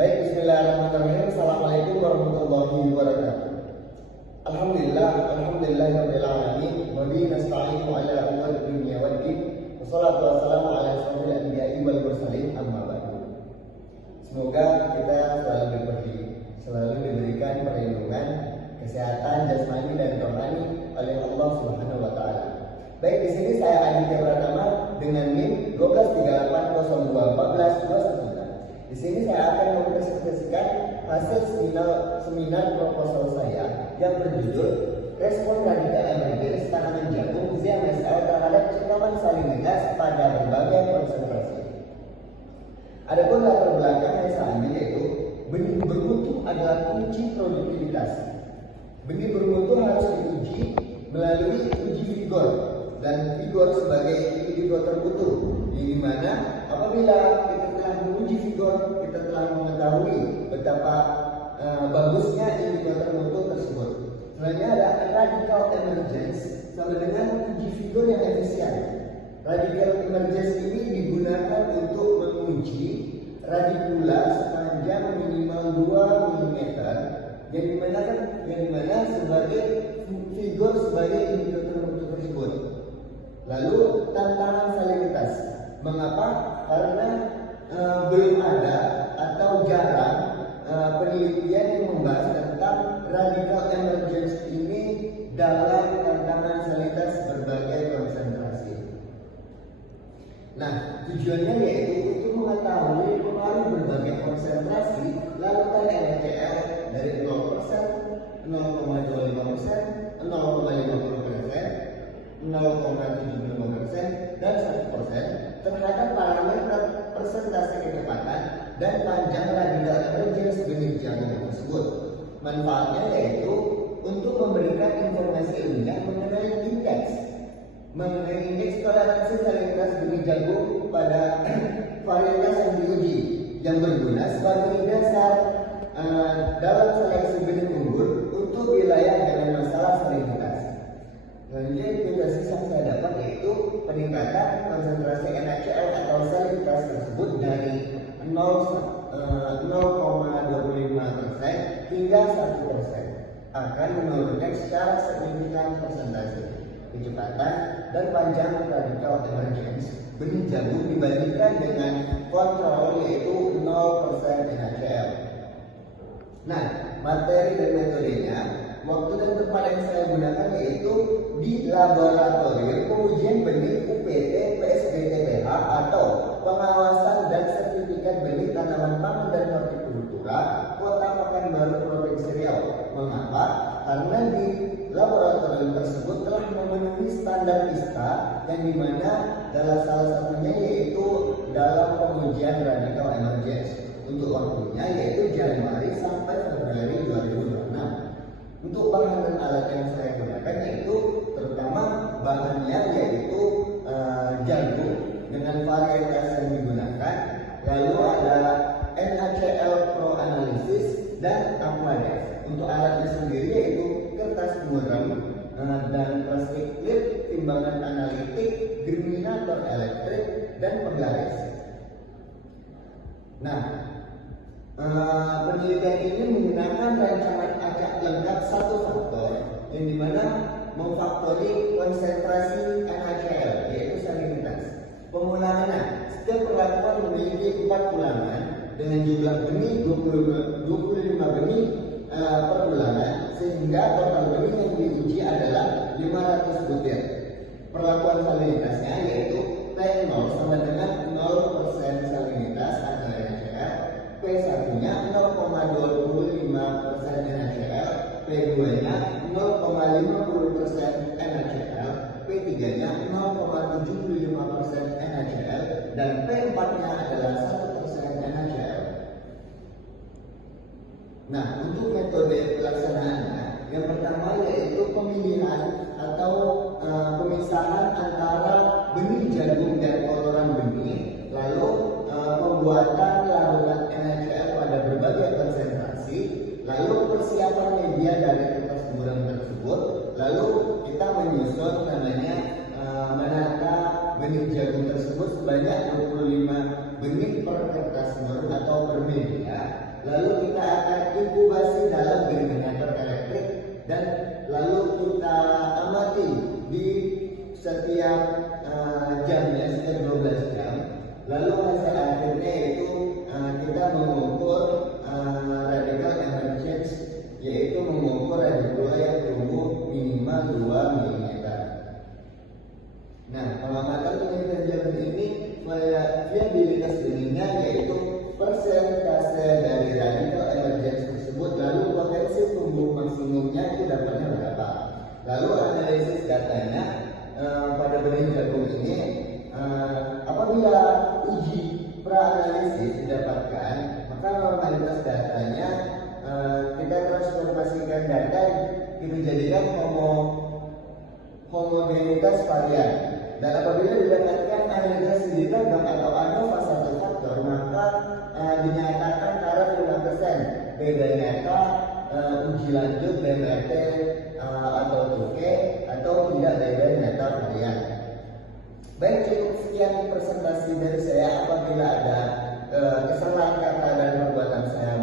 Baik, bismillahirrahmanirrahim. Assalamualaikum warahmatullahi wabarakatuh. Alhamdulillahirabbil alamin wa bihi nasta'inu ala umuri dunya waddin. Wassalatu wassalamu ala asyrofil anbiya'i wal mursalin, amma ba'du. Semoga kita selalu diberikan perlindungan, kesehatan jasmani dan rohani oleh Allah Subhanahu wa taala. Baik, di sini saya Aditya Pratama dengan NIM 1238021421. Di sini saya akan mempresentasikan hasil seminar proposal saya yang berjudul Respon Radikal Emergens Tanaman Jagung ZMSL terhadap Cekaman Salinitas pada Berbagai Konsentrasi. Adapun latar belakang yang saya ambil yaitu benih bermutu adalah kunci produktivitas. Benih bermutu harus diuji melalui uji vigor dan vigor sebagai individu termutu, di mana apabila kita telah menguji vigor, kita telah mengetahui betapa bagusnya individu termutu tersebut. Selanjutnya ada radical emergence sama dengan uji vigor yang efisien. Radical emergence ini digunakan untuk menguji radikula sepanjang minimal 2 mm yang dimana sebagai vigor sebagai individu termutu tersebut. Lalu tantangan salinitas. Mengapa? Karena belum ada atau jarang penelitian yang membahas tentang radical emergence ini dalam tantangan salinitas berbagai konsentrasi. Nah, tujuannya yaitu untuk mengetahui pengaruh berbagai konsentrasi larutan NaCl dari 0%, 0,25%, 0,50%, 0,75% dan 1% terhadap parameter persentase kecepatan dan panjang radikal emergence benih jagung tersebut. Manfaatnya yaitu untuk memberikan informasi ilmiah mengenai indeks toleransi salinitas benih jagung pada varietas yang diuji, yang berguna sebagai dasar dalam seleksi benih unggul untuk wilayah dengan masalah salinitas. Selanjutnya indikasi yang saya dapat yaitu peningkatan konsentrasi NaCl atau salinitas tersebut dari 0,25% hingga 1% akan menurunkan secara signifikan persentase kecepatan dan panjang radikal emergence benih jagung dibandingkan dengan kontrol yaitu 0% NaCl. Nah, materi dan metodenya, waktu dan tempat yang saya gunakan yaitu di laboratorium pengujian benih UPT PSBTPH atau pengawasan dan sertifikat benih tanaman pangan dan hortikultura Kota Pekanbaru Provinsi Riau. Mengapa? Karena di laboratorium tersebut telah memenuhi standar ISTA yang dimana dalam salah satunya yaitu dalam pengujian radical emergence. Untuk waktunya yaitu Januari sampai Februari 2026. Untuk bahan dan alat yang saya gunakan yaitu terutama bahannya yaitu jagung dengan varietas yang digunakan, lalu ada NaCl Pro Analysis dan Aquadex. Untuk alatnya sendiri yaitu kertas muram dan plastik clip, timbangan analitik, germinator elektrik dan penggaris. Nah, penelitian ini menggunakan rancangan acak lengkap satu faktor yang dimana memfaktori konsentrasi NaCl yaitu salinitas. Pengulangan, setiap perlakuan memiliki 4 ulangan dengan jumlah benih 25 benih per ulangan, sehingga total benih yang diuji adalah 500 butir. Perlakuan salinitasnya yaitu T0 sama dengan 0% salinitas atau NaCl, P1-nya 0,25% NaCl, P2-nya 0,50% NaCl, P3-nya 0,75% NaCl, dan P4-nya adalah 1% NaCl. Nah, untuk metode pelaksanaannya, yang pertama yaitu pemilihan atau pemisahan antara benih jagung dan kotoran benih, lalu pembuatan larutan NaCl pada berbagai konsentrasi, lalu persiapan media dari kertas muram tersebut, lalu kita menyusun namanya menata benih jagung tersebut sebanyak 25 benih per kertas muram atau per media. lalu kita akan inkubasi dalam generator elektrik, dan lalu kita amati di setiap jamnya, setiap 12 jam. Lalu hasil akhirnya itu kita mengukur radical emergence, yaitu mengukur radikula yang tumbuh minimal 2 mm. Nah, pengamatan penelitian jarum ini viabilitas benihnya yaitu persentase dari radical emergence tersebut, lalu potensi tumbuh maksimumnya itu dapatnya berapa. Lalu analisis datanya pada benih jagung ini, apabila uji pra-analisis didapatkan, maka normalitas datanya kita transformasikan data itu jadikan homogenitas varian, dan apabila didapatkan ada sedikit atau ada satu faktor, maka dinyatakan taraf 5% beda nyata uji lanjut BMRT atau TUKE atau tidak beda nyata varian. Baik, cukup sekian presentasi dari saya. Apabila ada kesalahan kata dan perbuatan saya